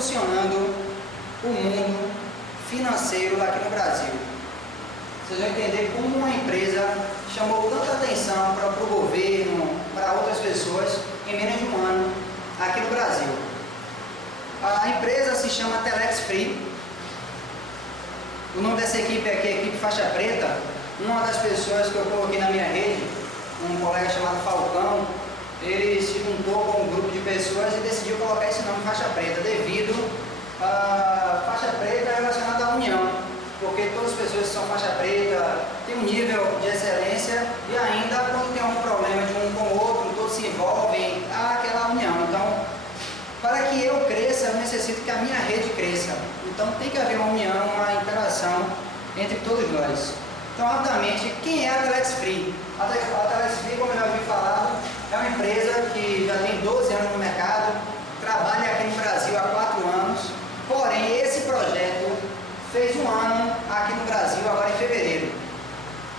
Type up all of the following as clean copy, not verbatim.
revolucionando o mundo financeiro aqui no Brasil. Vocês vão entender como uma empresa chamou tanta atenção para o governo, para outras pessoas, em menos de um ano aqui no Brasil. A empresa se chama Telex Free. O nome dessa equipe aqui é Equipe Faixa Preta. Uma das pessoas que eu coloquei na minha rede, um colega chamado Falcão, ele se juntou com um grupo de pessoas e decidiu colocar esse nome Faixa Preta, devido a faixa preta relacionada à união, porque todas as pessoas que são faixa preta têm um nível de excelência e ainda quando tem algum problema de um com o outro, todos se envolvem, há aquela união. Então, para que eu cresça, eu necessito que a minha rede cresça. Então tem que haver uma união, uma interação entre todos nós. Então, rapidamente, quem é a Telex Free? A Telex Free, como eu já ouvi falar, é uma empresa que já tem 12 anos no mercado, trabalha aqui no Brasil há 4 anos, porém esse projeto fez um ano aqui no Brasil agora em fevereiro.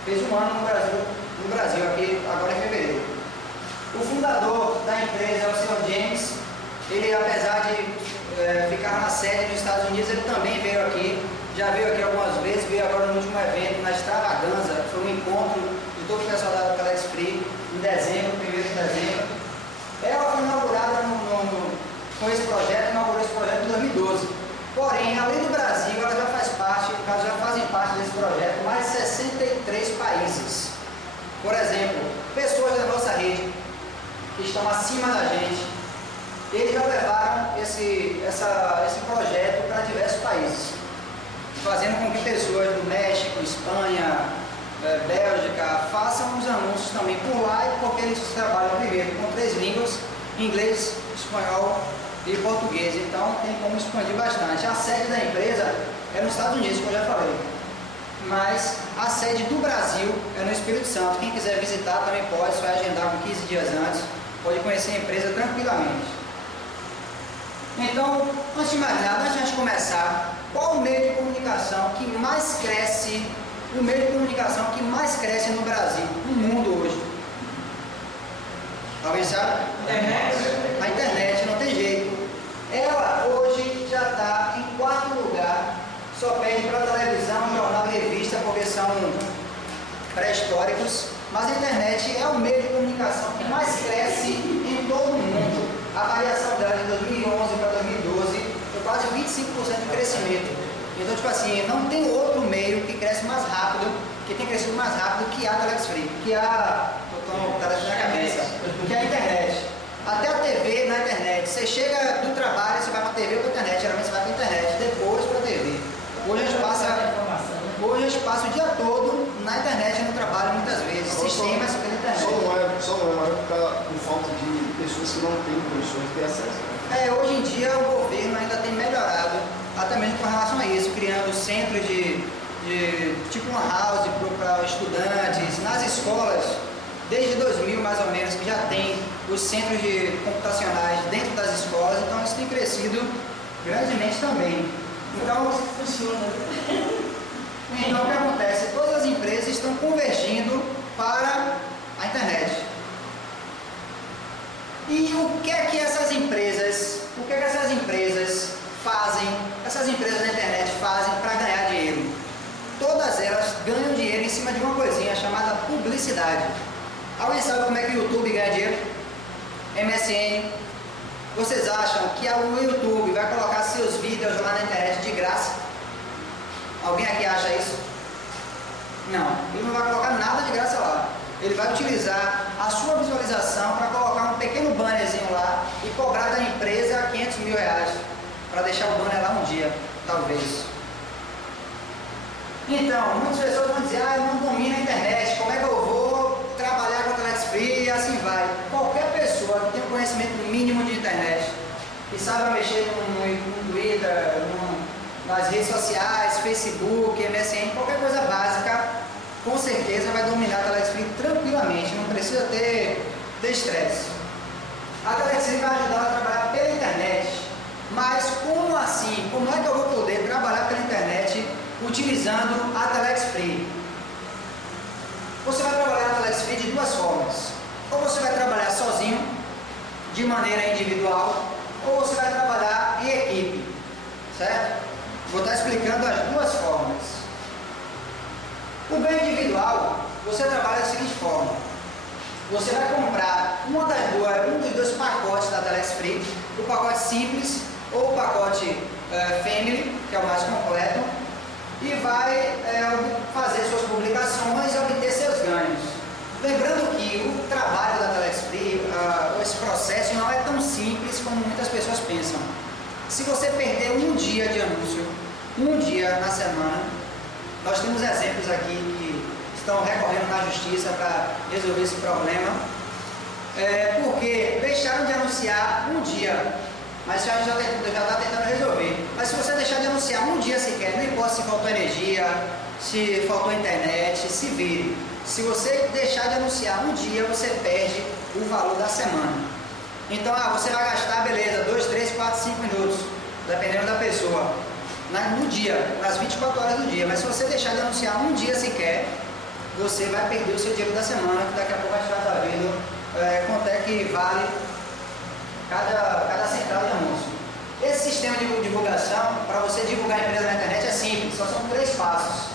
Fez um ano no Brasil aqui agora em fevereiro. O fundador da empresa é o Sr. James. Ele, apesar de ficar na sede nos Estados Unidos, ele também veio aqui. Já veio aqui algumas vezes, veio agora no último evento, na Extravaganza, foi um encontro de todo o pessoal da Telex Free, em dezembro, 1º de dezembro. Ela foi inaugurada com esse projeto, inaugurou esse projeto em 2012. Porém, além do Brasil, ela já faz parte, já fazem parte desse projeto mais de 63 países. Por exemplo, pessoas da nossa rede, que estão acima da gente, eles já levaram esse projeto para diversos países, fazendo com que pessoas do México, Espanha, Bélgica, façam os anúncios também por lá, porque eles trabalham primeiro com 3 línguas, inglês, espanhol e português, então tem como expandir bastante. A sede da empresa é nos Estados Unidos, como eu já falei, mas a sede do Brasil é no Espírito Santo. Quem quiser visitar também pode, só agendar com 15 dias antes, pode conhecer a empresa tranquilamente. Então, antes de mais nada, antes de a gente começar, qual o meio de comunicação que mais cresce, o meio de comunicação que mais cresce no Brasil, no mundo hoje? Alguém sabe? Internet. A internet, não tem jeito. Ela hoje já está em 4º lugar, só perde para a televisão, jornal e revista, porque são pré-históricos, mas a internet é o meio de comunicação que mais cresce em todo o mundo. A variação dela de 2011 para 2012 foi quase 25% de crescimento. Então, tipo assim, não tem outro meio que cresce mais rápido, que tem crescido mais rápido que a Telex Free, que a... na cabeça, que é a internet. Até a TV na internet. Você chega do trabalho, você vai para a TV ou para a internet. Geralmente você vai para a internet, depois para a TV. Hoje a gente passa o dia todo na internet, no trabalho, muitas vezes. Sistemas pela internet. Só não é mais por falta de pessoas que não têm condições de ter acesso. Hoje em dia o governo ainda tem melhorado, até mesmo com relação a isso, criando centros de tipo uma house para estudantes, nas escolas. Desde 2000, mais ou menos, que já tem os centros computacionais dentro das escolas, então isso tem crescido grandemente também. Então, funciona. Então, o que acontece? Todas as empresas estão convergindo para a internet. E o que é que essas empresas fazem, essas empresas da internet fazem para ganhar dinheiro? Todas elas ganham dinheiro em cima de uma coisinha chamada publicidade. Alguém sabe como é que o YouTube ganha dinheiro? MSN. Vocês acham que o YouTube vai colocar seus vídeos lá na internet de graça? Alguém aqui acha isso? Não, ele não vai colocar nada de graça lá. Ele vai utilizar a sua visualização para colocar um pequeno bannerzinho lá e cobrar da empresa 500 mil reais para deixar o banner lá um dia, talvez. Então, muitas pessoas vão dizer, eu não domino a internet, como é que eu vou trabalhar com a Telex Free? E assim vai. Qualquer pessoa que tem um conhecimento mínimo de internet, que saiba mexer no Twitter, nas redes sociais, Facebook, MSN, qualquer coisa básica, com certeza vai dominar a Telex Free tranquilamente, não precisa ter estresse. A Telex Free vai ajudar a trabalhar pela internet, mas como assim? Como é que eu vou poder trabalhar pela internet utilizando a Telex Free? Você vai trabalhar na Telex Free de 2 formas. Ou você vai trabalhar sozinho, de maneira individual, ou você vai trabalhar em equipe. certo? Vou estar explicando as duas formas. O ganho individual, você trabalha da seguinte forma: você vai comprar um dos dois pacotes da Telex Free, o pacote simples ou o pacote Family, que é o mais completo, e vai fazer suas publicações e obter seus ganhos. Lembrando que o trabalho da Telex Free, esse processo não é tão simples como muitas pessoas pensam. Se você perder um dia de anúncio, um dia na semana, nós temos exemplos aqui que estão recorrendo na justiça para resolver esse problema, porque deixaram de anunciar um dia, mas já está tentando resolver. Mas se você deixar de anunciar um dia sequer, não importa se faltou energia, se faltou internet, se vire. Se você deixar de anunciar um dia, você perde o valor da semana. Então, você vai gastar, beleza, 2, 3, 4, 5 minutos, dependendo da pessoa, no dia, nas 24 horas do dia. Mas se você deixar de anunciar um dia sequer, você vai perder o seu dinheiro da semana, que daqui a pouco a gente vai estar vendo quanto é que vale cada central de anúncio. Esse sistema de divulgação, para você divulgar a empresa na internet, é simples, só são 3 passos.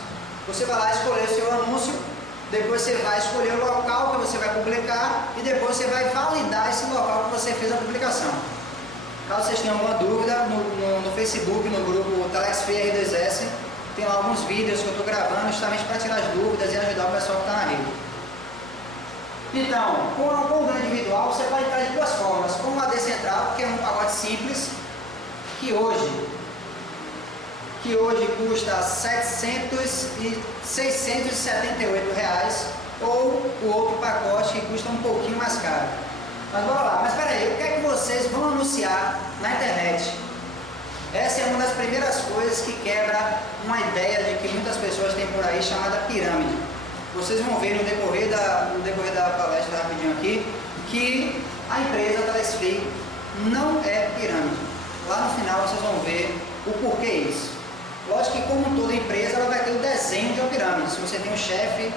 Você vai lá escolher o seu anúncio, depois você vai escolher o local que você vai publicar e depois você vai validar esse local que você fez a publicação. Caso vocês tenham alguma dúvida, no Facebook, no grupo Telex Free R2S, tem lá alguns vídeos que eu estou gravando justamente para tirar as dúvidas e ajudar o pessoal que está na rede. Então, com o ganho individual, você pode entrar de duas formas. Com o AD Central, que é um pacote simples, que hoje custa R$ 678, ou o outro pacote que custa um pouquinho mais caro. Mas bora lá, mas espera aí, o que é que vocês vão anunciar na internet? Essa é uma das primeiras coisas que quebra uma ideia de que muitas pessoas têm por aí, chamada pirâmide. Vocês vão ver no decorrer da palestra rapidinho aqui, que a empresa Telex Free não é pirâmide. Lá no final vocês vão ver o porquê isso. Lógico que, como toda empresa, ela vai ter o desenho de uma pirâmide. Se você tem um chefe,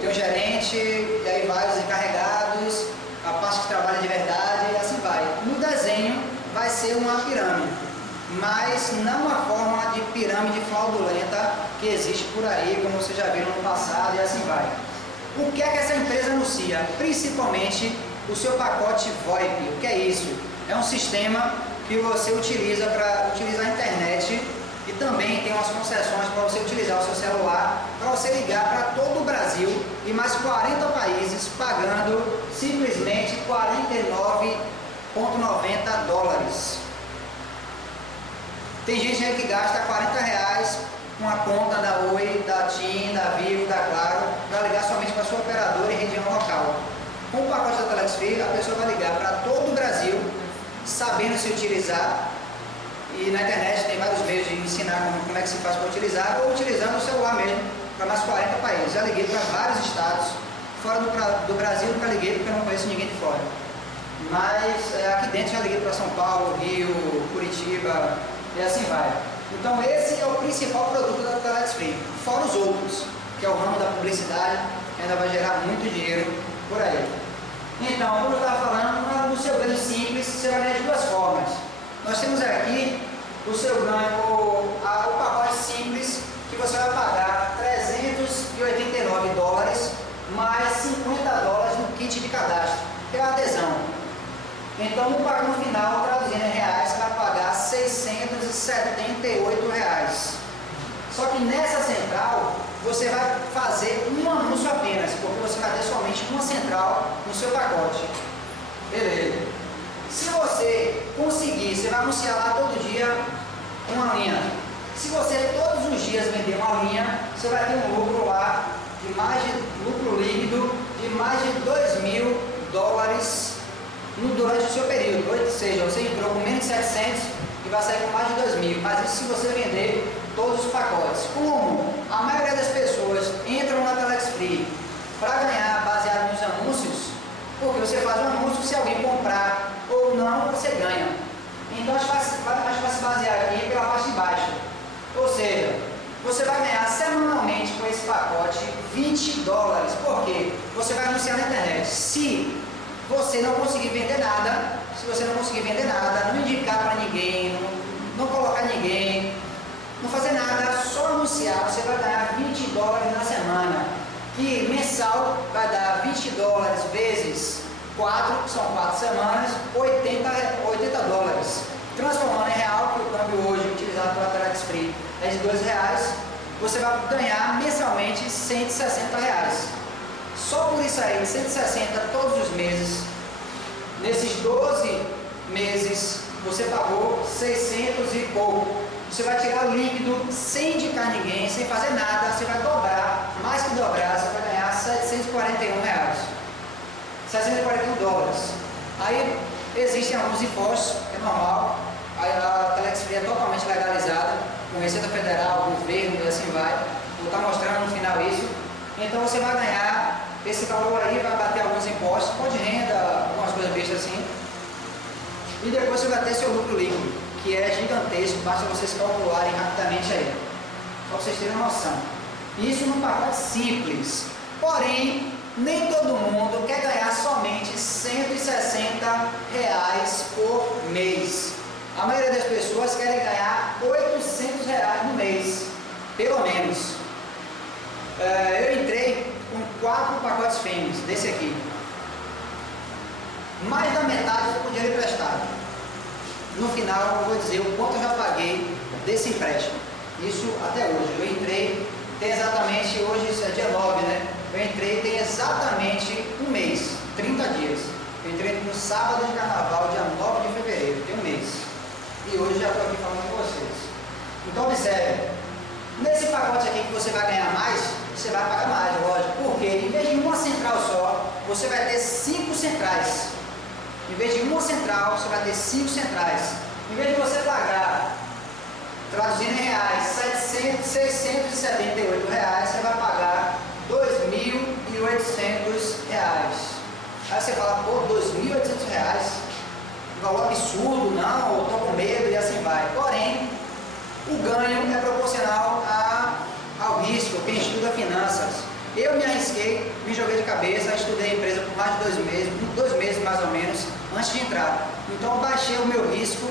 tem um gerente, e aí vários encarregados, a parte que trabalha de verdade, e assim vai. No desenho vai ser uma pirâmide, mas não a forma de pirâmide fraudulenta que existe por aí, como vocês já viram no passado, e assim vai. O que é que essa empresa anuncia? Principalmente o seu pacote VoIP. O que é isso? É um sistema que você utiliza para utilizar a internet e também tem umas concessões para você utilizar o seu celular para você ligar para todo o Brasil e mais 40 países pagando simplesmente $49,90. Tem gente aí que gasta R$40 com a conta da Oi, da TIM, da Vivo, da Claro para ligar somente para a sua operadora em região local. Com o pacote da Telex Free, a pessoa vai ligar para todo o Brasil, sabendo se utilizar, e na internet tem vários meios de ensinar como é que se faz para utilizar, ou utilizando o celular mesmo, para mais 40 países. Já liguei para vários estados, fora do Brasil nunca liguei porque eu não conheço ninguém de fora. Mas aqui dentro já liguei para São Paulo, Rio, Curitiba, e assim vai. Então esse é o principal produto da Telex Free, fora os outros, que é o ramo da publicidade, que ainda vai gerar muito dinheiro por aí. Então, como eu estava falando, no seu ganho simples, você vai ganhar de duas formas. Nós temos aqui o seu ganho, o pacote simples, que você vai pagar $389 mais $50 no kit de cadastro, que é a adesão. Então, no final, traduzindo em reais, você vai pagar R$678. Só que nessa central, você vai fazer um anúncio apenas, porque você vai ter somente uma central no seu pacote. Beleza. Se você conseguir, você vai anunciar lá todo dia uma linha. Se você todos os dias vender uma linha, você vai ter um lucro lá, lucro líquido de mais de $2.000 durante o seu período. Ou seja, você entrou com menos de 700 e vai sair com mais de 2.000. Mas isso se você vender todos os pacotes. Como a maioria das pessoas entram na Telex Free para ganhar baseado nos anúncios, porque você faz um anúncio, se alguém comprar ou não, você ganha. Então a gente vai se basear aqui pela parte de baixo. Ou seja, você vai ganhar semanalmente com esse pacote $20. Por quê? Você vai anunciar na internet. Se você não conseguir vender nada, não indicar para ninguém, não colocar R$2, você vai ganhar mensalmente R$160. Só por isso aí, 160 todos os meses, nesses 12 meses, você pagou 600 e pouco. Você vai tirar o líquido sem indicar ninguém, sem fazer nada, você vai dobrar, mais que dobrar, você vai ganhar R$741. $741. Aí existem alguns impostos, que é normal, a Telex Free é totalmente legalizada, com Receita Federal, governo e assim vai. Vou estar mostrando no final isso. Então você vai ganhar esse valor aí, vai bater alguns impostos, imposto de renda, algumas coisas bestas assim. E depois você vai ter seu lucro líquido, que é gigantesco, basta vocês calcularem rapidamente aí, só para vocês terem uma noção. Isso num pacote simples, porém, nem todo mundo quer ganhar somente R$160 por mês. A maioria das pessoas querem ganhar R$800 no mês, pelo menos. Eu entrei com 4 pacotes fêmeas, desse aqui. Mais da metade foi com dinheiro emprestado. No final eu vou dizer o quanto eu já paguei desse empréstimo. Isso até hoje. Eu entrei, tem exatamente, hoje isso é dia 9, né? Eu entrei tem exatamente um mês, 30 dias. Eu entrei no sábado de carnaval, dia 9 de fevereiro, tem um mês. E hoje já estou aqui falando com vocês. Então observe, nesse pacote aqui que você vai ganhar mais, você vai pagar mais, lógico. Porque em vez de uma central só, você vai ter 5 centrais. Em vez de uma central, você vai ter 5 centrais. Em vez de você pagar, traduzindo em reais, R$678, você vai pagar R$2.800. Aí você fala, pô, R$2.800? Valor absurdo, não, eu tô com medo e assim vai. Porém, o ganho é proporcional ao risco. Quem estuda finanças, eu me arrisquei, me joguei de cabeça, estudei a empresa por mais de 2 meses mais ou menos, antes de entrar. Então eu baixei o meu risco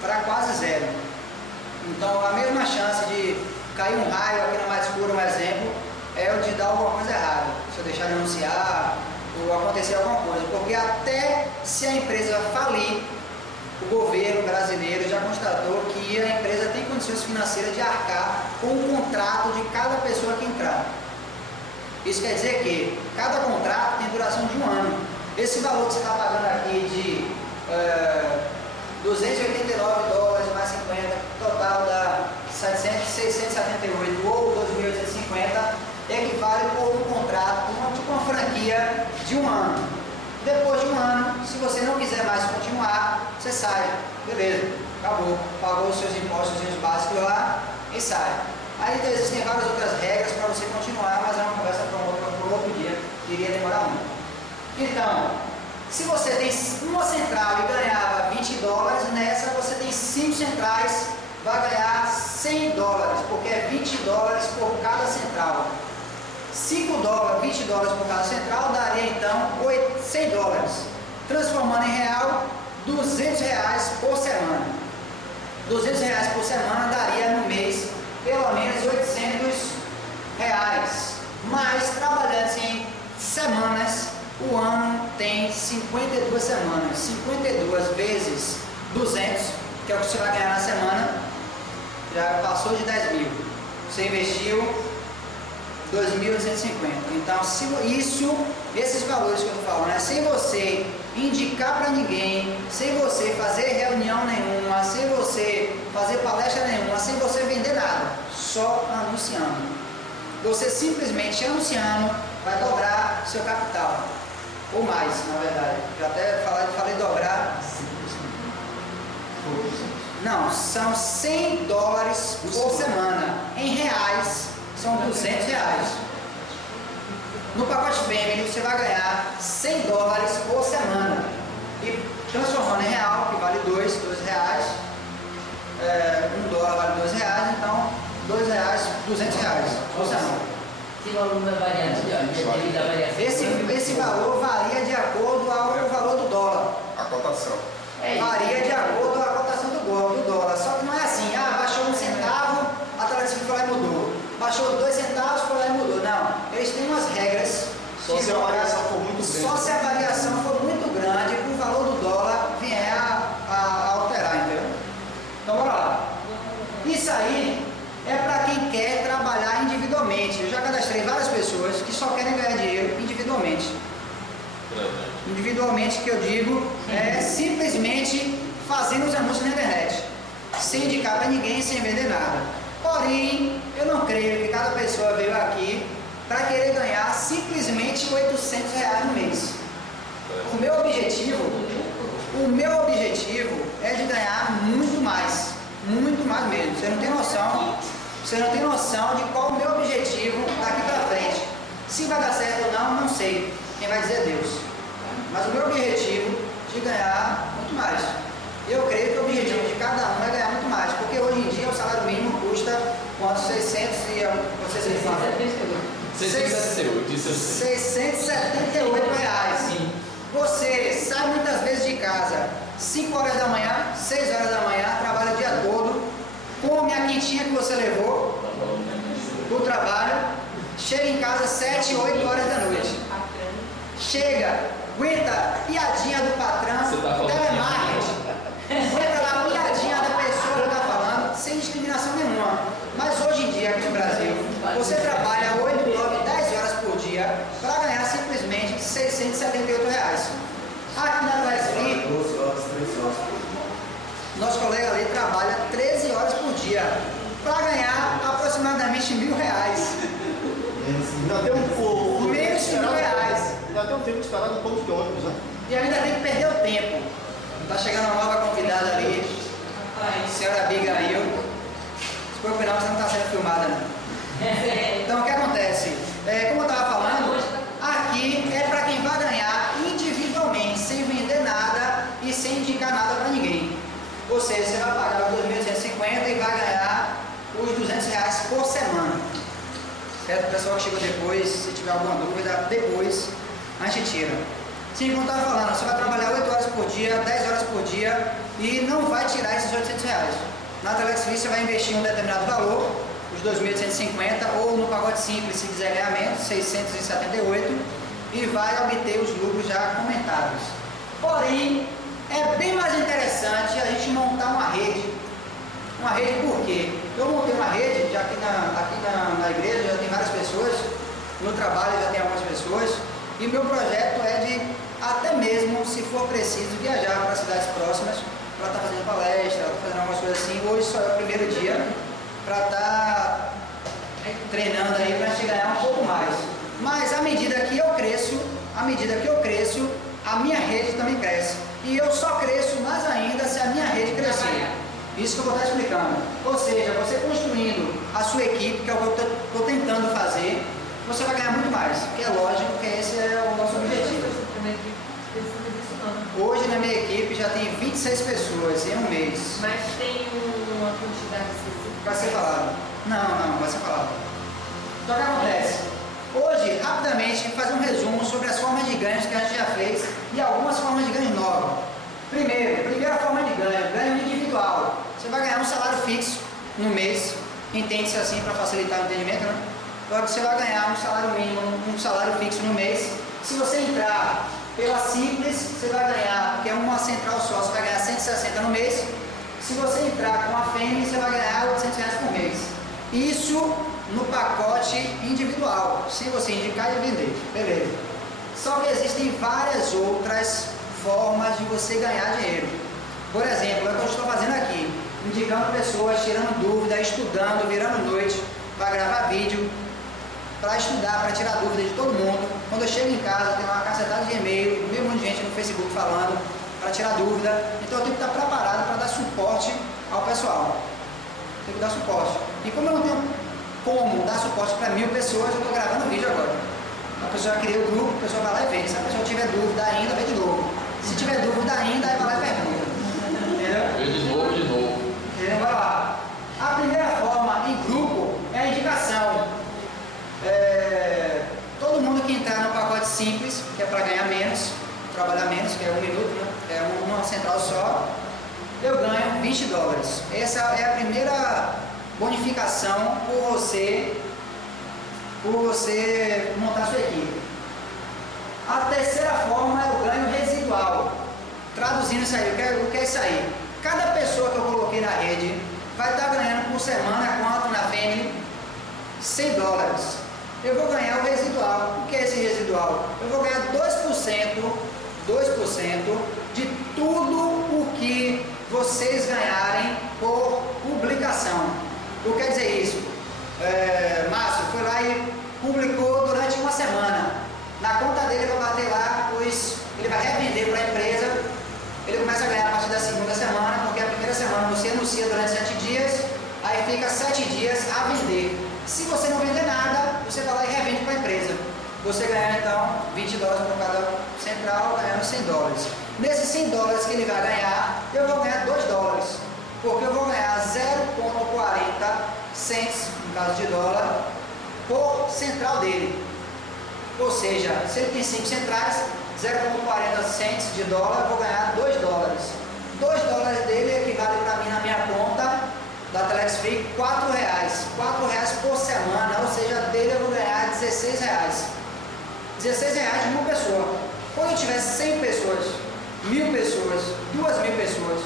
para quase zero. Então a mesma chance de cair um raio aqui na mais escura, um exemplo, é o de dar alguma coisa errada. Se eu deixar de anunciar ou acontecer alguma coisa. Porque até se a empresa falir, o governo brasileiro já constatou que a empresa tem condições financeiras de arcar com o contrato de cada pessoa que entrar. Isso quer dizer que cada contrato tem duração de 1 ano. Esse valor que você está pagando aqui de $289 mais 50, total dá 678 ou 2.850, equivale por um contrato, tipo uma franquia de 1 ano. Depois de 1 ano, se você não quiser mais continuar, você sai. Beleza, acabou. Pagou os seus impostos básicos lá e sai. Aí existem várias outras regras para você continuar, mas é uma conversa para um outro dia, que iria demorar muito. Então, se você tem uma central e ganhava $20, nessa você tem 5 centrais, vai ganhar $100, porque é $20 por cada central. $5, $20 por cada central, daria então $100. Transformando em real, R$200 por semana. R$200 por semana daria no mês pelo menos R$800. Mas trabalhando em semanas, o ano tem 52 semanas. 52 vezes 200, que é o que você vai ganhar na semana, já passou de 10 mil. Você investiu 2.850. Então, esses valores que eu estou falando, né? Sem você indicar para ninguém, sem você fazer reunião nenhuma, sem você fazer palestra nenhuma, sem você vender nada, só anunciando. Você simplesmente anunciando vai dobrar seu capital, ou mais, na verdade. Eu até falei dobrar. Não, são $100 por semana. Em reais, são R$200. No pacote Family você vai ganhar $100 por semana. E transformando em real, que vale $2, $2. $1 vale $2, então $2, R$200 por semana. Esse valor vai variar devido à variação? Esse valor varia de acordo ao valor do dólar. A cotação. Varia de acordo com a cotação do dólar. Só que não é assim, baixou 1 centavo, a Telex foi lá e mudou. Baixou 2 centavos, foi lá e mudou. Não, eles têm umas regras. Só se a variação for muito grande. Só se a variação for muito grande, o valor do dólar vier a alterar, entendeu? Então bora lá. Isso aí é para Individualmente, que eu digo, é simplesmente fazendo os anúncios na internet, sem indicar para ninguém, sem vender nada. Porém, eu não creio que cada pessoa veio aqui para querer ganhar simplesmente R$800 no mês. O meu objetivo é de ganhar muito mais mesmo. Você não tem noção de qual o meu objetivo daqui para frente. Se vai dar certo ou não, não sei. Quem vai dizer é Deus. Mas o meu objetivo é de ganhar muito mais. Eu creio que o objetivo de cada um é ganhar muito mais, porque hoje em dia o salário mínimo custa quanto? 678 reais. Sim. Você sai muitas vezes de casa 5 horas da manhã, 6 horas da manhã, trabalha o dia todo, come a quentinha que você levou do trabalho, chega em casa 7, 8 horas da noite. Chega, aguenta a piadinha do patrão, telemarketing. Aguenta lá a piadinha da pessoa que está falando, sem discriminação nenhuma. Mas hoje em dia, aqui no Brasil, você trabalha 8, 9, 10 horas por dia para ganhar simplesmente R$678. Aqui na USP, 12 horas, 13 horas. nosso colega ali trabalha 13 horas por dia para ganhar aproximadamente R$1.000. Ainda tem Menos de R$1.000. Ainda tem um tempo esperado no ponto de ônibus, né? E ainda tem que perder o tempo. Está chegando uma nova convidada ali, senhora Abigail. Se for final, você não está sendo filmada, não. Então, o que acontece? Como eu estava falando, aqui é para quem vai ganhar individualmente, sem vender nada e sem indicar nada para ninguém. Ou seja, você vai pagar os 2.150 e vai ganhar os R$200 por semana. Certo? O pessoal que chegou depois, se tiver alguma dúvida, depois a gente tira. Sim, como eu estava falando, você vai trabalhar 8 horas por dia, 10 horas por dia e não vai tirar esses R$800. Na Telex Free você vai investir um determinado valor, os 2.850, ou no pacote simples, se quiser ganhar menos, 678, e vai obter os lucros já comentados. Porém, é bem mais interessante a gente montar uma rede. Uma rede por quê? Eu montei uma rede, já aqui na igreja já tem várias pessoas, no trabalho já tem algumas pessoas, e o meu projeto é de, até mesmo se for preciso, viajar para cidades próximas, para estar fazendo palestra, fazendo algumas coisas assim. Hoje só é o primeiro dia para estar treinando aí para a gente ganhar um pouco mais. Mas à medida que eu cresço, a minha rede também cresce. E eu só cresço mais ainda se a minha rede crescer. Isso que eu vou estar explicando. Ou seja, você construindo a sua equipe, que é o que eu estou tentando fazer, você vai ganhar muito mais. Que é lógico que esse é o nosso objetivo. Hoje na minha equipe já tem 26 pessoas em um mês. Mas tem uma quantidade específica? Vai ser falado. Não vai ser falado. Então o que acontece? Hoje, rapidamente, fazer um resumo sobre as formas de ganhos que a gente já fez e algumas formas de ganho novas. Primeira forma de ganho individual. Você vai ganhar um salário fixo no mês, entende-se assim para facilitar o entendimento, né? Então você vai ganhar um salário mínimo, um salário fixo no mês. Se você entrar pela Simples, você vai ganhar, que é uma central só, você vai ganhar 160 no mês. Se você entrar com a Fêmea, você vai ganhar R$800 por mês. Isso no pacote individual, se você indicar e vender, beleza. Só que existem várias outras formas de você ganhar dinheiro. Por exemplo, é o que eu estou fazendo aqui, indicando pessoas, tirando dúvida, estudando, virando noite, para gravar vídeo, para estudar, para tirar dúvida de todo mundo. Quando eu chego em casa, tem uma cacetada de e-mail, um monte de gente no Facebook falando, para tirar dúvida. Então eu tenho que estar preparado para dar suporte ao pessoal. Tenho que dar suporte. E como eu não tenho como dar suporte para 1000 pessoas, eu estou gravando vídeo agora. A pessoa cria o grupo, a pessoa vai lá e vê. Se a pessoa tiver dúvida ainda, vê de novo. Se tiver dúvida ainda, aí vai lá e pergunta. Entendeu? Vê de novo. Entendeu? Vai lá. A primeira forma em grupo é a indicação. Todo mundo que entrar no pacote simples, que é para ganhar menos, trabalhar menos, que é 1 minuto, né? É uma central só, eu ganho $20. Essa é a primeira bonificação por você montar sua equipe. A terceira forma é o ganho residual. Traduzindo isso aí, o que é isso aí? Cada pessoa que eu coloquei na rede vai estar ganhando por semana, quanto na Family? $100. Eu vou ganhar o residual. O que é esse residual? Eu vou ganhar 2% 2% de tudo o que vocês ganharem por publicação. O que quer dizer isso? Márcio foi lá e publicou durante uma semana. Na conta dele vai bater lá, ele vai revender para a empresa. Ele começa a ganhar a partir da segunda semana, porque a primeira semana você anuncia durante 7 dias, aí fica 7 dias a vender. Se você não vender nada, você vai lá e revende para a empresa. Você ganha então $20 por cada central, ganhando $100. Nesses $100 que ele vai ganhar, eu vou ganhar $2, porque eu vou ganhar 0,40 cents, no caso de dólar, por central dele. Ou seja, se ele tem 5 centrais, 0,40 cents de dólar, eu vou ganhar $2. $2 dele equivale para mim na minha conta da Telex Free R$4. R$4 por semana, ou seja, dele eu vou ganhar R$16. R$16 de uma pessoa. Quando eu tiver 100 pessoas, 1.000 pessoas, 2.000 pessoas,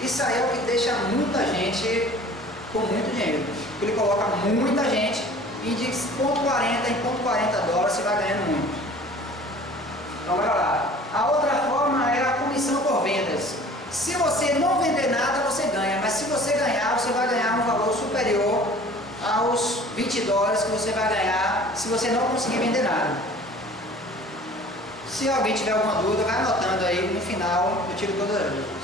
isso aí é o que deixa muita gente com muito dinheiro. Ele coloca muita gente e de $0,40 em $0,40 você vai ganhando muito. Então, bora lá. A outra forma é a comissão por vendas. Se você não vender nada, você ganha, mas se você ganhar, você vai ganhar um valor superior aos $20 que você vai ganhar se você não conseguir vender nada. Se alguém tiver alguma dúvida, vai anotando aí, no final eu tiro todas as dúvidas.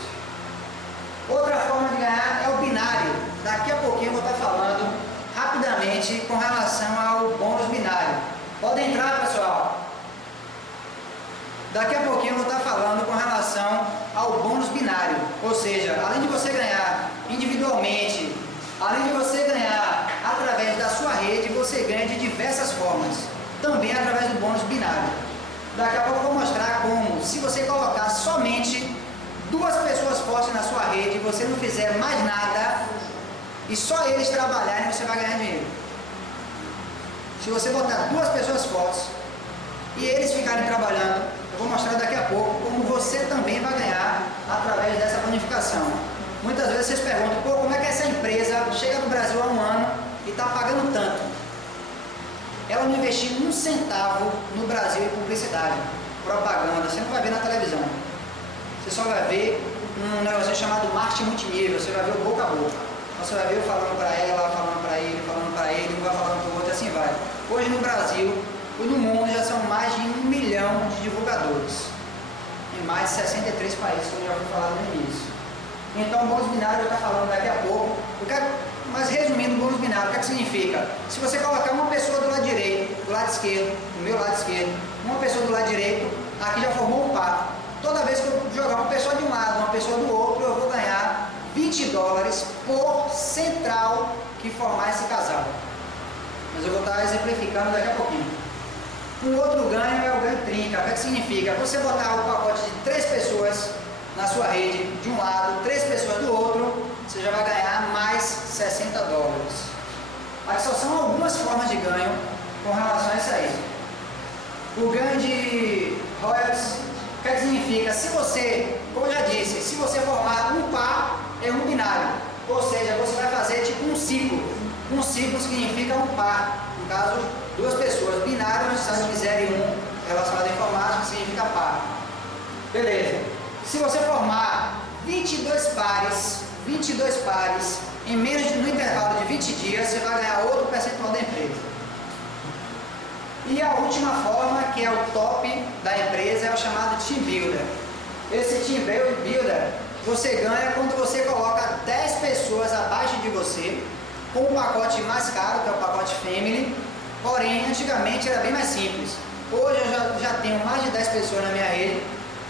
Outra forma de ganhar é o binário. Daqui a pouquinho eu vou estar falando rapidamente com relação ao bônus binário. Podem entrar, pessoal. Daqui a pouquinho eu vou estar falando com relação ao bônus binário. Ou seja, além de você ganhar individualmente, além de você ganhar através da sua rede, você ganha de diversas formas. Também através do bônus binário. Daqui a pouco eu vou mostrar como, se você colocar somente 2 pessoas fortes na sua rede, você não fizer mais nada e só eles trabalharem, você vai ganhar dinheiro. Se você botar 2 pessoas fortes e eles ficarem trabalhando, eu vou mostrar daqui a pouco como você também vai ganhar através dessa bonificação. Muitas vezes vocês perguntam, pô, como é que essa empresa chega no Brasil há 1 ano e está pagando tanto? Ela não investiu 1 centavo no Brasil em publicidade, propaganda, você não vai ver na televisão. Você só vai ver um negócio chamado marketing multinível, você vai ver o boca a boca. Você vai ver eu falando para ela, falando para ele, um vai falando para o outro, assim vai. Hoje no Brasil e no mundo já são mais de 1 milhão de divulgadores. Em mais de 63 países, como eu já fui falado no início. Então o bônus binário eu vou estar falando daqui a pouco. Mas resumindo, o bônus binário, o que é que significa? Se você colocar uma pessoa do lado direito, do lado esquerdo, do meu lado esquerdo, uma pessoa do lado direito, aqui já formou um par. Toda vez que eu jogar uma pessoa de um lado, uma pessoa do outro, eu vou ganhar $20 por central que formar esse casal. Mas eu vou estar exemplificando daqui a pouquinho. Um outro ganho é o ganho trinca. O que é que significa? Você botar o pacote de 3 pessoas na sua rede de um lado, 3 pessoas do outro, você já vai ganhar mais $60. Mas só são algumas formas de ganho com relação a isso aí. O ganho de royalties, o que significa? Se você, como eu já disse, se você formar um par, é um binário. Ou seja, você vai fazer tipo um ciclo. Um ciclo significa um par. No caso, 2 pessoas. Binário, nós sabemos que 0 e 1 relacionado à informática significa par. Beleza. Se você formar 22 pares em menos no intervalo de 20 dias, você vai ganhar outro percentual da empresa. E a última forma, que é o top da empresa, é o chamado Team Builder. Esse Team Builder, você ganha quando você coloca 10 pessoas abaixo de você, com o pacote mais caro, que é o pacote Family. Porém, antigamente era bem mais simples. Hoje eu já tenho mais de 10 pessoas na minha rede.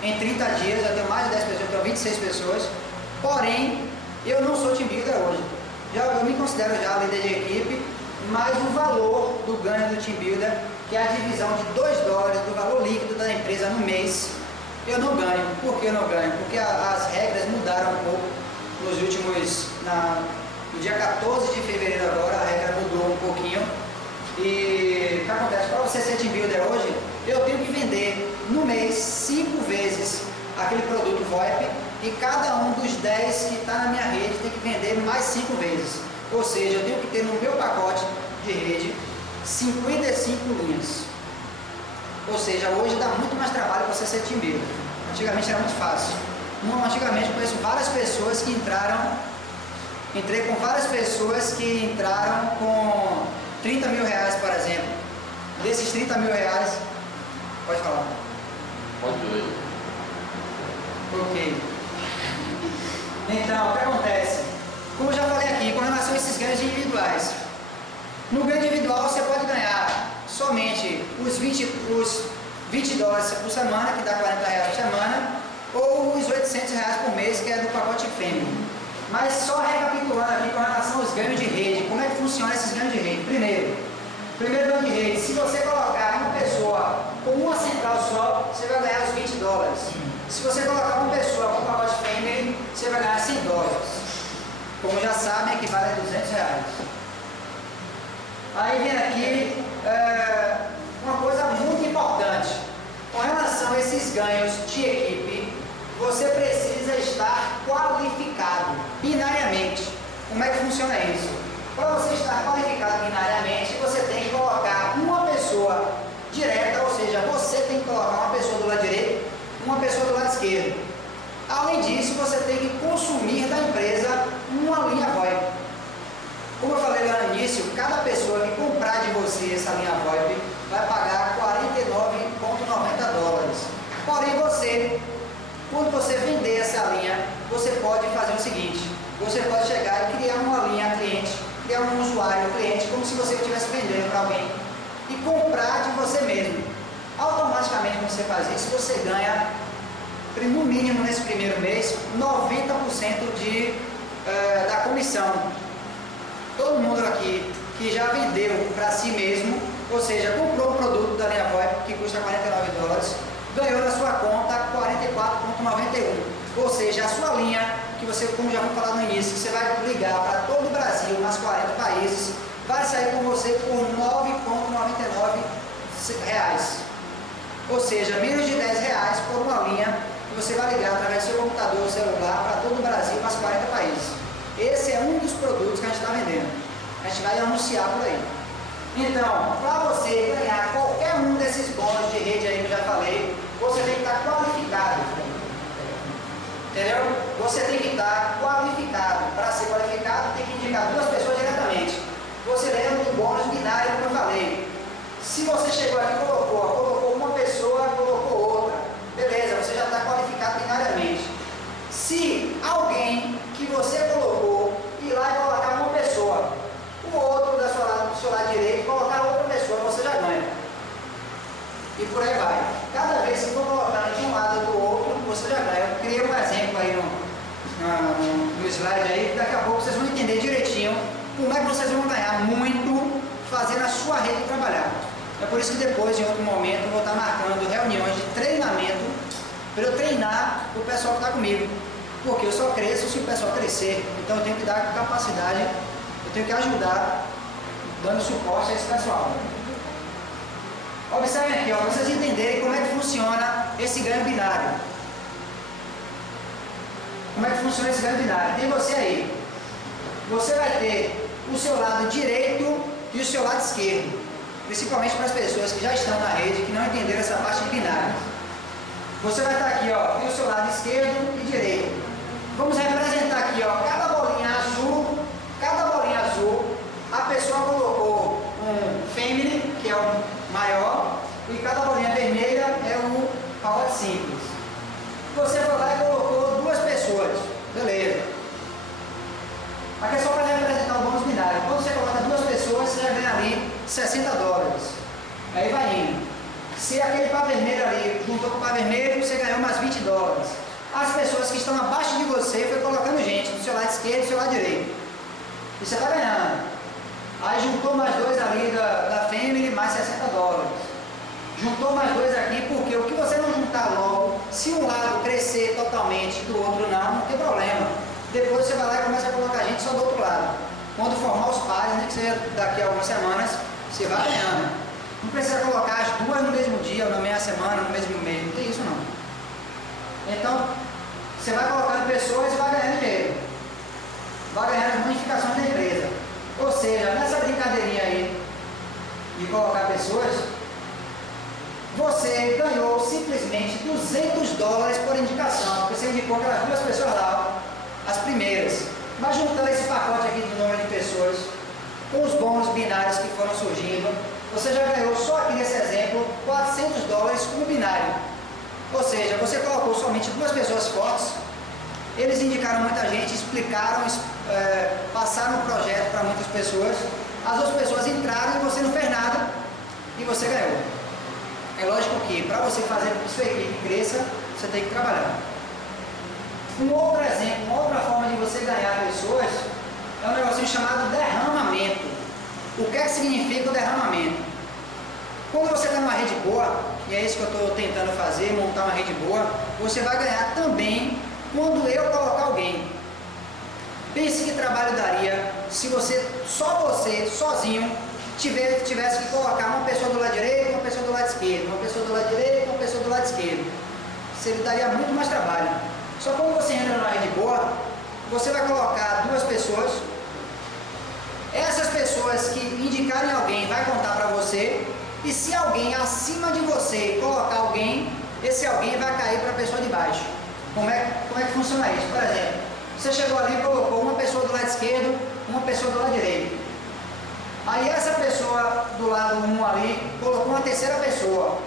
Em 30 dias eu tenho mais de 10 pessoas, eu tenho 26 pessoas. Porém, eu não sou Team Builder hoje. Eu me considero já líder de equipe, mas o valor do ganho do Team Builder, que é a divisão de $2 do valor líquido da empresa no mês, eu não ganho. Por que eu não ganho? Porque as regras mudaram um pouco nos últimos... No dia 14 de fevereiro agora, a regra mudou um pouquinho. E o que acontece? Para você ser Team Builder hoje, eu tenho que vender no mês 5 vezes aquele produto VoIP, e cada um dos 10 que está na minha rede tem que vender mais 5 vezes. Ou seja, eu tenho que ter no meu pacote de rede 55 linhas. Ou seja, hoje dá muito mais trabalho você ser team builder. Antigamente era muito fácil. Antigamente eu conheço várias pessoas que entrei com várias pessoas que entraram com 30 mil reais, por exemplo. Desses 30 mil reais, pode falar. Pode ir. Ok. Então, o que acontece? Como eu já falei aqui, com relação a esses ganhos individuais. No ganho individual você pode ganhar somente os 20 dólares por semana, que dá 40 reais por semana, ou os 800 reais por mês, que é do pacote premium. Mas só recapitulando aqui com relação aos ganhos de rede, como é que funciona esses ganhos de rede? Primeiro ganho de rede, se você colocar uma pessoa com uma central só, você vai ganhar os 20 dólares. Se você colocar uma pessoa com pacote premium, você vai ganhar 100 dólares. Como já sabem, equivale a 200 reais. Aí vem aqui uma coisa muito importante. Com relação a esses ganhos de equipe, você precisa estar qualificado binariamente. Como é que funciona isso? Para você estar qualificado binariamente, você tem que colocar uma pessoa direta, ou seja, você tem que colocar uma pessoa do lado direito, uma pessoa do lado esquerdo. Além disso, você tem que consumir da empresa uma linha VoIP. Como eu falei lá no início, cada pessoa que comprar de você essa linha VoIP vai pagar 49,90 dólares. Porém, quando você vender essa linha, você pode fazer o seguinte: você pode chegar e criar uma linha cliente, criar um usuário cliente, como se você estivesse vendendo para alguém, e comprar de você mesmo. Automaticamente, quando você faz isso, você ganha, no mínimo nesse primeiro mês, 90% da comissão. Todo mundo aqui que já vendeu para si mesmo, ou seja, comprou um produto da linha VoIP que custa 49 dólares, ganhou na sua conta 44,91. Ou seja, a sua linha, que você, como já vou falar no início, que você vai ligar para todo o Brasil, nas 40 países, vai sair com você por 9,99 reais. Ou seja, menos de 10 reais por uma linha que você vai ligar através do seu computador ou celular para todo o Brasil, nas 40 países. Esse é um dos produtos que a gente está vendendo. A gente vai anunciar por aí. Então, para você ganhar qualquer um desses bônus de rede aí que eu já falei, você tem que estar qualificado. Entendeu? Você tem que estar qualificado. Para ser qualificado, tem que indicar duas pessoas diretamente. Você lembra do bônus binário que eu falei. Se você chegou aqui e colocou uma pessoa, colocou outra, beleza, você já está qualificado binariamente. Se alguém que você colocou ir lá e colocar uma pessoa, o outro do seu lado direito colocar outra pessoa, você já ganha. E por aí vai. Cada vez que for colocando de um lado ou do outro, você já ganha. Eu criei um exemplo aí no slide aí, que daqui a pouco vocês vão entender direitinho como é que vocês vão ganhar muito fazendo a sua rede trabalhar. É por isso que depois, em outro momento, eu vou estar marcando reuniões de treinamento para eu treinar o pessoal que está comigo. Porque eu só cresço se o pessoal crescer. Então eu tenho que dar capacidade, eu tenho que ajudar, dando suporte a esse pessoal. Observem aqui, para vocês entenderem como é que funciona esse ganho binário. Como é que funciona esse ganho binário? Tem você aí. Você vai ter o seu lado direito e o seu lado esquerdo. Principalmente para as pessoas que já estão na rede, que não entenderam essa parte de binário. Você vai estar aqui, ó, tem o seu lado esquerdo e direito. Vamos representar aqui, ó, cada bolinha azul, a pessoa colocou um family, que é o maior, e cada bolinha vermelha é o pacote simples. Você foi lá e colocou duas pessoas, beleza. Aqui é só para representar o bônus binário. Quando você coloca duas pessoas, você já ganha ali 60 dólares. Aí vai indo. Se aquele pá vermelho ali juntou com o pá vermelho, você ganhou mais 20 dólares. As pessoas que estão abaixo de você foi colocando gente do seu lado esquerdo e do seu lado direito. E você está ganhando. Aí juntou mais dois ali da family, mais 60 dólares. Juntou mais dois aqui, porque o que você não juntar logo, se um lado crescer totalmente e do outro não tem problema. Depois você vai lá e começa a colocar gente só do outro lado. Quando formar os pares, né, que seja daqui a algumas semanas, você vai ganhando. Não precisa colocar as duas no mesmo dia, ou na mesma semana, no mesmo mês, não tem isso não. Então, você vai colocando pessoas e vai ganhando dinheiro. Vai ganhando as bonificações da empresa. Ou seja, nessa brincadeirinha aí de colocar pessoas, você ganhou simplesmente $200 por indicação, porque você indicou aquelas 2 pessoas lá, as primeiras. Mas juntando esse pacote aqui do número de pessoas, com os bônus binários que foram surgindo, você já ganhou só aqui nesse exemplo $400 como binário. Ou seja, você colocou somente 2 pessoas fortes, eles indicaram muita gente, explicaram, passaram o projeto para muitas pessoas, as outras pessoas entraram e você não fez nada e você ganhou. É lógico que para você fazer com que sua equipe cresça, você tem que trabalhar. Um outro exemplo, uma outra forma de você ganhar pessoas é um negocinho chamado derramamento. O que é que significa o derramamento? Quando você está numa rede boa, e é isso que eu estou tentando fazer, montar uma rede boa, você vai ganhar também quando eu colocar alguém. Pense que trabalho daria se você, sozinho, tivesse que colocar uma pessoa do lado direito, uma pessoa do lado esquerdo, uma pessoa do lado direito, uma pessoa do lado esquerdo. Você daria muito mais trabalho. Só quando você entra numa rede boa, você vai colocar 2 pessoas. Essas pessoas que indicarem alguém vai contar para você. E se alguém acima de você colocar alguém, esse alguém vai cair para a pessoa de baixo. Como é que funciona isso? Por exemplo, você chegou ali e colocou uma pessoa do lado esquerdo, uma pessoa do lado direito. Aí essa pessoa do lado 1 ali colocou uma terceira pessoa.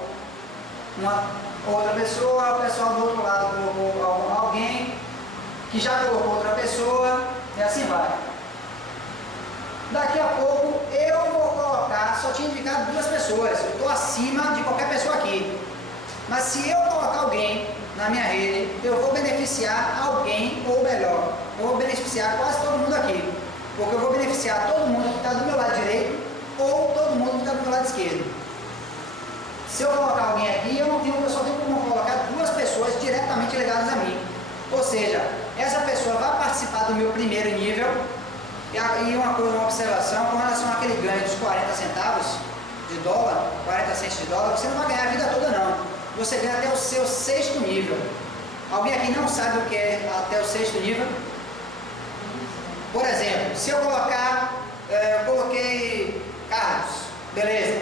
Uma outra pessoa, o pessoal do outro lado colocou alguém que já colocou outra pessoa, e assim vai. Daqui a pouco eu vou colocar, só tinha indicado 2 pessoas, eu estou acima de qualquer pessoa aqui. Mas se eu colocar alguém na minha rede, eu vou beneficiar alguém, ou melhor, eu vou beneficiar quase todo mundo aqui. Porque eu vou beneficiar todo mundo que está do meu lado direito, ou todo mundo que está do meu lado esquerdo. Se eu colocar alguém aqui, eu só tenho como colocar 2 pessoas diretamente ligadas a mim. Ou seja, essa pessoa vai participar do meu primeiro nível. E uma observação com relação àquele ganho dos 40 centavos de dólar, 40 centos de dólar, você não vai ganhar a vida toda não. Você ganha até o seu 6º nível. Alguém aqui não sabe o que é até o 6º nível? Por exemplo, se eu colocar, eu coloquei Carlos, beleza.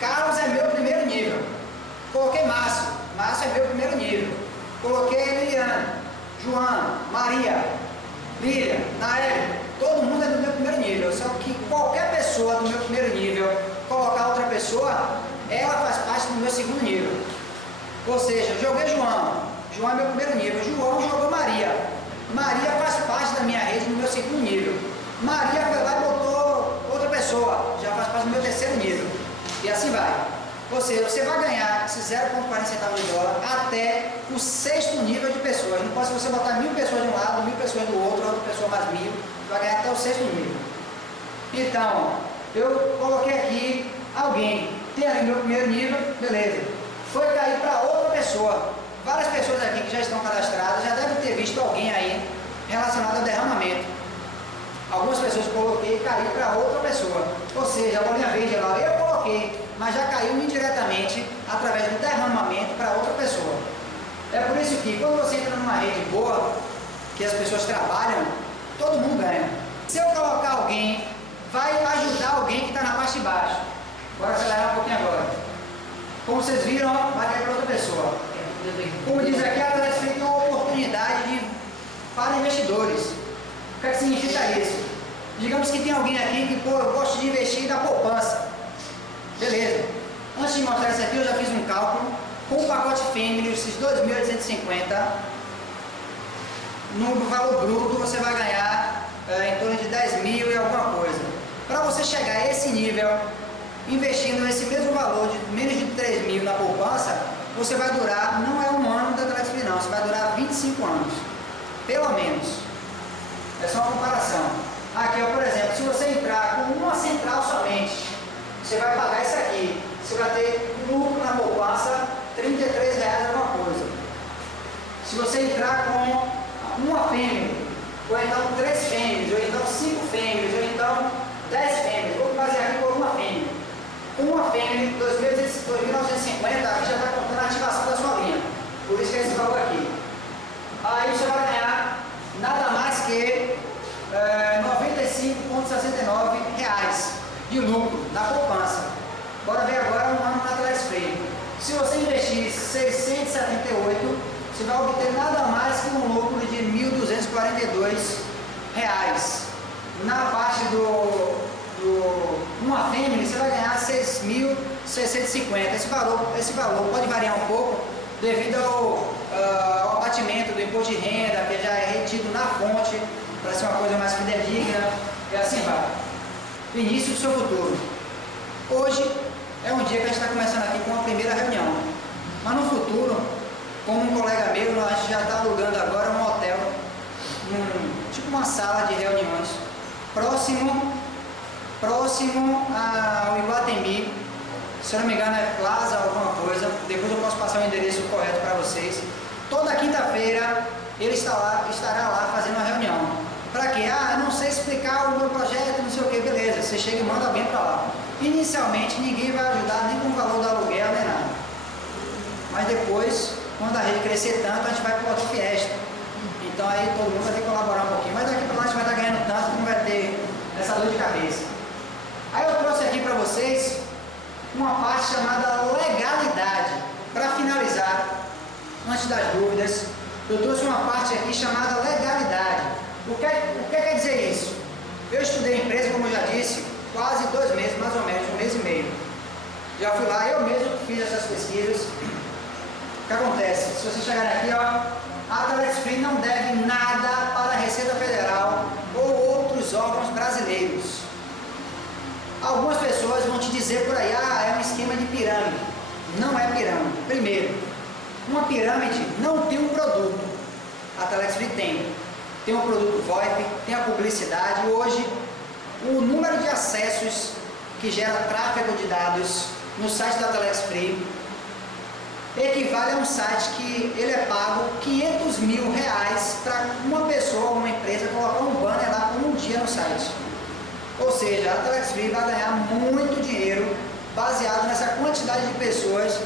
Carlos é meu primeiro nível. Coloquei Márcio, Márcio é meu primeiro nível. Coloquei Liliana, Joana, Maria, Lília, Naeli, todo mundo é do meu primeiro nível. Só que qualquer pessoa do meu primeiro nível colocar outra pessoa, ela faz parte do meu 2º nível. Ou seja, joguei João, João é meu primeiro nível. João jogou Maria, Maria faz parte da minha rede no meu 2º nível. Maria foi lá e botou outra pessoa, já faz parte do meu 3º nível. E assim vai. Ou seja, você vai ganhar esses 0,40 centavos de dólar até o 6º nível de pessoas. Não pode, se você botar 1000 pessoas de um lado, 1000 pessoas do outro, outra pessoa mais 1000, vai ganhar até o 6º nível. Então, eu coloquei aqui alguém, tem ali meu primeiro nível, beleza. Foi cair para outra pessoa. Várias pessoas aqui que já estão cadastradas já devem ter visto alguém aí relacionado ao derramamento. Algumas pessoas coloquei e caiu para outra pessoa. Ou seja, a bolinha verde lá eu coloquei, mas já caiu indiretamente através do derramamento para outra pessoa. É por isso que quando você entra numa rede boa, que as pessoas trabalham, todo mundo ganha. Se eu colocar alguém, vai ajudar alguém que está na parte de baixo. Bora acelerar um pouquinho agora. Como vocês viram, vai cair para outra pessoa. Como diz aqui, ela é feita uma oportunidade para investidores. O que é que significa isso? Digamos que tem alguém aqui que, pô, eu gosto de investir na poupança. Beleza. Antes de mostrar isso aqui, eu já fiz um cálculo com o pacote Family, esses 2.850. No valor bruto, você vai ganhar em torno de 10 mil e alguma coisa. Para você chegar a esse nível, investindo esse mesmo valor de menos de 3 mil na poupança, você vai durar, não é um ano da Trading, não, você vai durar 25 anos. Pelo menos. É só uma comparação. Aqui, ó, por exemplo, se você entrar com uma central somente, você vai pagar isso aqui. Você vai ter lucro na poupança, R$33 alguma coisa. Se você entrar com uma family, ou então 3 families, ou então 5 families, ou então 10 families, vou fazer aqui por uma family. Uma family, 2.950, aqui já está contando a ativação da sua linha. Por isso que é esse valor aqui. Aí você vai ganhar nada mais que R$95,69 de lucro na poupança. Bora ver agora um ano na Trades Free. 678, você vai obter nada mais que um lucro de R$ 1.242. Na parte uma family, você vai ganhar 6.650. Esse valor pode variar um pouco devido ao abatimento do imposto de renda, que já é retido na fonte, para ser uma coisa mais fidedigna, e assim vai. Início do seu futuro. Hoje é um dia que a gente está começando aqui com a primeira reunião, mas no futuro, como um colega meu, a gente já está alugando agora um hotel, tipo uma sala de reuniões, próximo ao Iguatemi, se eu não me engano é Plaza alguma coisa, depois eu posso passar o endereço correto para vocês. Toda quinta-feira ele estará lá fazendo uma reunião. Para quê? Eu não sei explicar o meu projeto, não sei o que, beleza, você chega e manda alguém para lá. Inicialmente ninguém vai ajudar nem com o valor do aluguel, nem nada. Mas depois, quando a rede crescer tanto, a gente vai para outra fiesta. Então aí todo mundo vai ter que colaborar um pouquinho. Mas daqui para lá a gente vai estar ganhando tanto que não vai ter essa dor de cabeça. Aí eu trouxe aqui para vocês uma parte chamada legalidade. Para finalizar, antes das dúvidas, eu trouxe uma parte aqui chamada legalidade. O que quer dizer isso? Eu estudei empresa, como eu já disse, quase 2 meses, mais ou menos, 1 mês e meio. Já fui lá, eu mesmo fiz essas pesquisas. O que acontece? Se vocês chegarem aqui, a Telex Free não deve nada para a Receita Federal ou outros órgãos brasileiros. Algumas pessoas vão te dizer por aí, é um esquema de pirâmide. Não é pirâmide. Primeiro, uma pirâmide não tem um produto. A Telex Free tem um produto VoIP, tem a publicidade. Hoje, o número de acessos que gera tráfego de dados no site da Telex Free equivale a um site que ele é pago R$500 mil para uma pessoa, uma empresa, colocar um banner lá por um dia no site. Ou seja, a Telex Free vai ganhar muito dinheiro baseado nessa quantidade de pessoas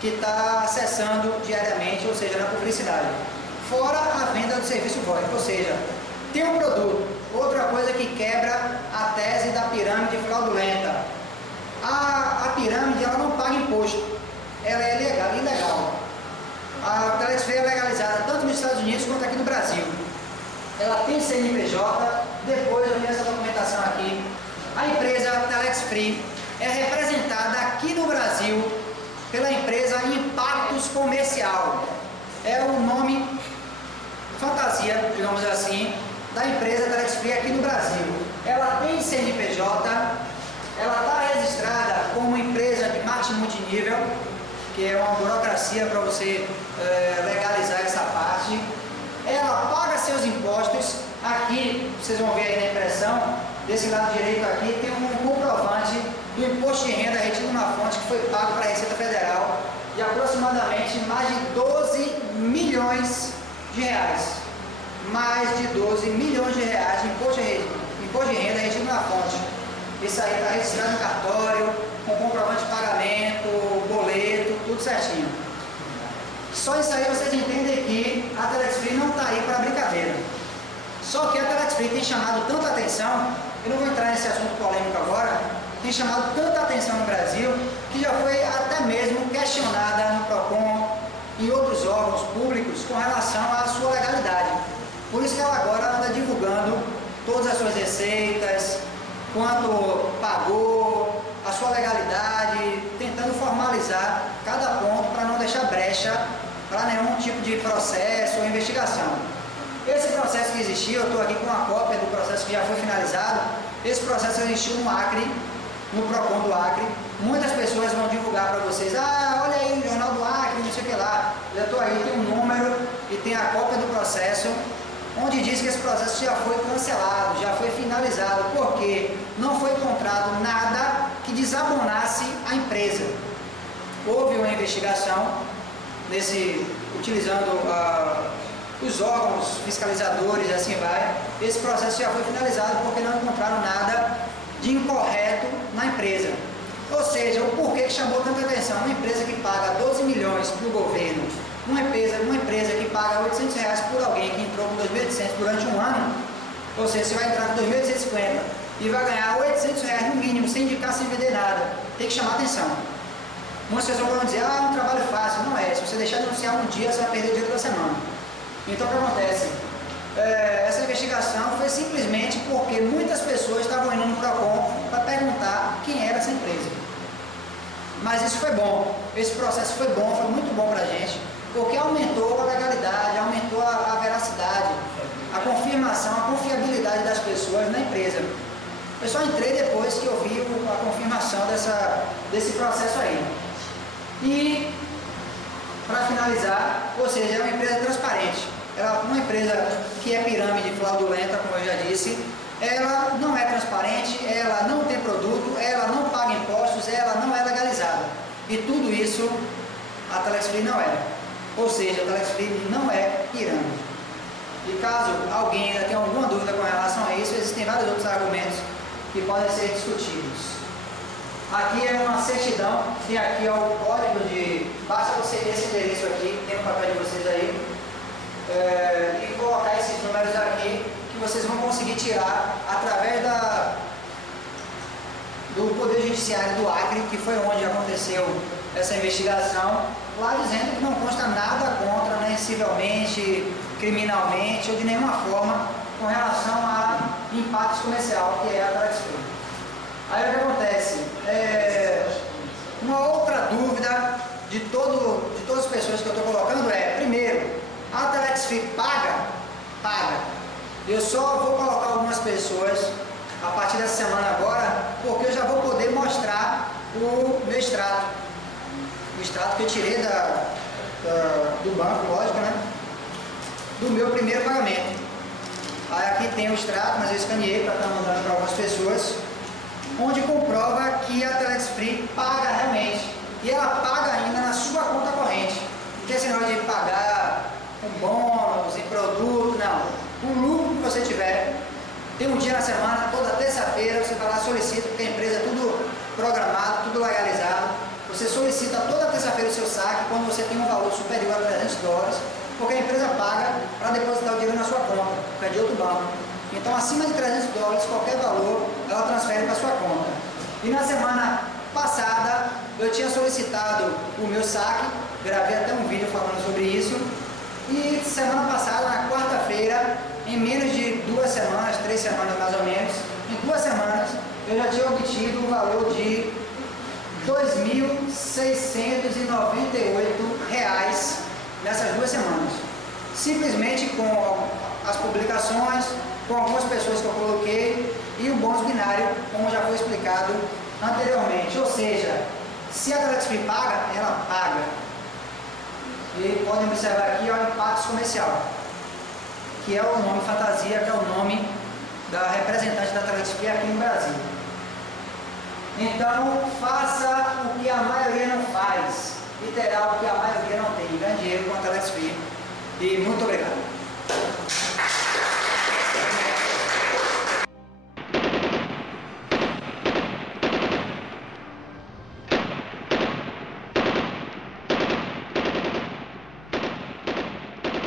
que está acessando diariamente, ou seja, na publicidade. Fora a venda do serviço VoIP, ou seja, tem um produto. Outra coisa que quebra a tese da pirâmide fraudulenta. A pirâmide ela não paga imposto, ela é ilegal. A Telex Free é legalizada tanto nos Estados Unidos quanto aqui no Brasil. Ela tem CNPJ, depois eu tenho essa documentação aqui. A empresa Telex Free é representada aqui no Brasil pela empresa Impactos Comercial. É o nome fantasia, digamos assim, da empresa Telex Free aqui no Brasil. Ela tem CNPJ, ela está registrada como empresa de marketing multinível, que é uma burocracia para você legalizar essa parte. Ela paga seus impostos. Aqui, vocês vão ver aí na impressão, desse lado direito aqui, tem um comprovante do imposto de renda retido na fonte que foi pago para a Receita Federal de aproximadamente mais de 12 milhões de reais. Mais de 12 milhões de reais de imposto de renda retido na fonte. Isso aí está registrado no cartório, com comprovante de pagamento, boleto, tudo certinho. Só isso aí vocês entendem que a Telex Free não está aí para brincadeira. Só que a Telex Free tem chamado tanta atenção, eu não vou entrar nesse assunto polêmico agora, tem chamado tanta atenção no Brasil, que já foi até mesmo questionada no PROCON e outros órgãos públicos com relação à sua legalidade. Por isso que ela agora anda divulgando todas as suas receitas, quanto pagou, a sua legalidade, tentando formalizar cada ponto para não deixar brecha para nenhum tipo de processo ou investigação. Esse processo que existiu, eu estou aqui com uma cópia do processo que já foi finalizado. Esse processo existiu no Acre, no PROCON do Acre. Muitas pessoas vão divulgar para vocês, olha aí o Jornal do Acre, não sei o que lá. Eu estou aí, tem um número e tem a cópia do processo, onde diz que esse processo já foi cancelado, já foi finalizado, porque não foi encontrado nada que desabonasse a empresa. Houve uma investigação, utilizando os órgãos fiscalizadores, assim vai. Esse processo já foi finalizado porque não encontraram nada de incorreto na empresa. Ou seja, o porquê que chamou tanta atenção? Uma empresa que paga 12 milhões para o governo, uma empresa que paga R$800 por alguém que entrou com 2.800 durante um ano, ou seja, você vai entrar com 2.850 e vai ganhar R$800 no mínimo, sem indicar, sem vender nada. Tem que chamar atenção. Muitas pessoas vão dizer, é um trabalho fácil. Não é. Se você deixar de anunciar um dia, você vai perder o dia da semana. Então, o que acontece? Essa investigação foi simplesmente porque muitas pessoas estavam indo no PROCON para perguntar quem era essa empresa. Mas isso foi bom. Esse processo foi bom, foi muito bom para a gente, porque aumentou a legalidade, aumentou a veracidade, a confirmação, a confiabilidade das pessoas na empresa. Eu só entrei depois que eu vi a confirmação desse processo aí. E, para finalizar, ou seja, é uma empresa transparente. Ela, uma empresa que é pirâmide fraudulenta, como eu já disse, ela não é transparente, ela não tem produto, ela não paga impostos, ela não é legalizada. E tudo isso a Telex Free não é. Ou seja, a Telex Free não é pirâmide. E caso alguém ainda tenha alguma dúvida com relação a isso, existem vários outros argumentos que podem ser discutidos. Aqui é uma certidão, tem aqui o código de... Basta você ter esse endereço aqui, tem no papel de vocês aí, e colocar esses números aqui, que vocês vão conseguir tirar através do Poder Judiciário do Acre, que foi onde aconteceu essa investigação, lá dizendo que não consta nada contra, nem civilmente, criminalmente ou de nenhuma forma com relação a impactos comercial, que é a Telex Free. Aí o que acontece? Uma outra dúvida de todas as pessoas que eu estou colocando é, primeiro, a Telex Free paga? Paga. Eu só vou colocar algumas pessoas a partir dessa semana agora, porque eu já vou poder mostrar o meu extrato. O extrato que eu tirei do banco, lógico, né? Do meu primeiro pagamento. Aí aqui tem o extrato, mas eu escaneei para estar mandando para algumas pessoas, onde comprova que a Telex Free paga realmente. E ela paga ainda na sua conta corrente. Não tem esse negócio de pagar com bônus, em produto, não. O lucro que você tiver, tem um dia na semana, toda terça-feira, você vai lá, solicita, porque a empresa é tudo programado, tudo legalizado. Você solicita toda terça-feira o seu saque quando você tem um valor superior a $300, porque a empresa paga para depositar o dinheiro na sua conta, que é de outro banco. Então, acima de $300, qualquer valor, ela transfere para a sua conta. E na semana passada, eu tinha solicitado o meu saque, gravei até um vídeo falando sobre isso. E semana passada, na quarta-feira, em menos de 2 semanas, 3 semanas mais ou menos, em 2 semanas, eu já tinha obtido o valor de R$ 2.698 nessas 2 semanas. Simplesmente com as publicações, com algumas pessoas que eu coloquei e o bônus binário, como já foi explicado anteriormente. Ou seja, se a Telex Free paga, ela paga. E podem observar aqui o Impactos Comercial, que é o nome fantasia, que é o nome da representante da Telex Free aqui no Brasil. Então, faça o que a maioria não faz e terá o que a maioria não tem. Ganhe dinheiro com a Telex Free. E muito obrigado.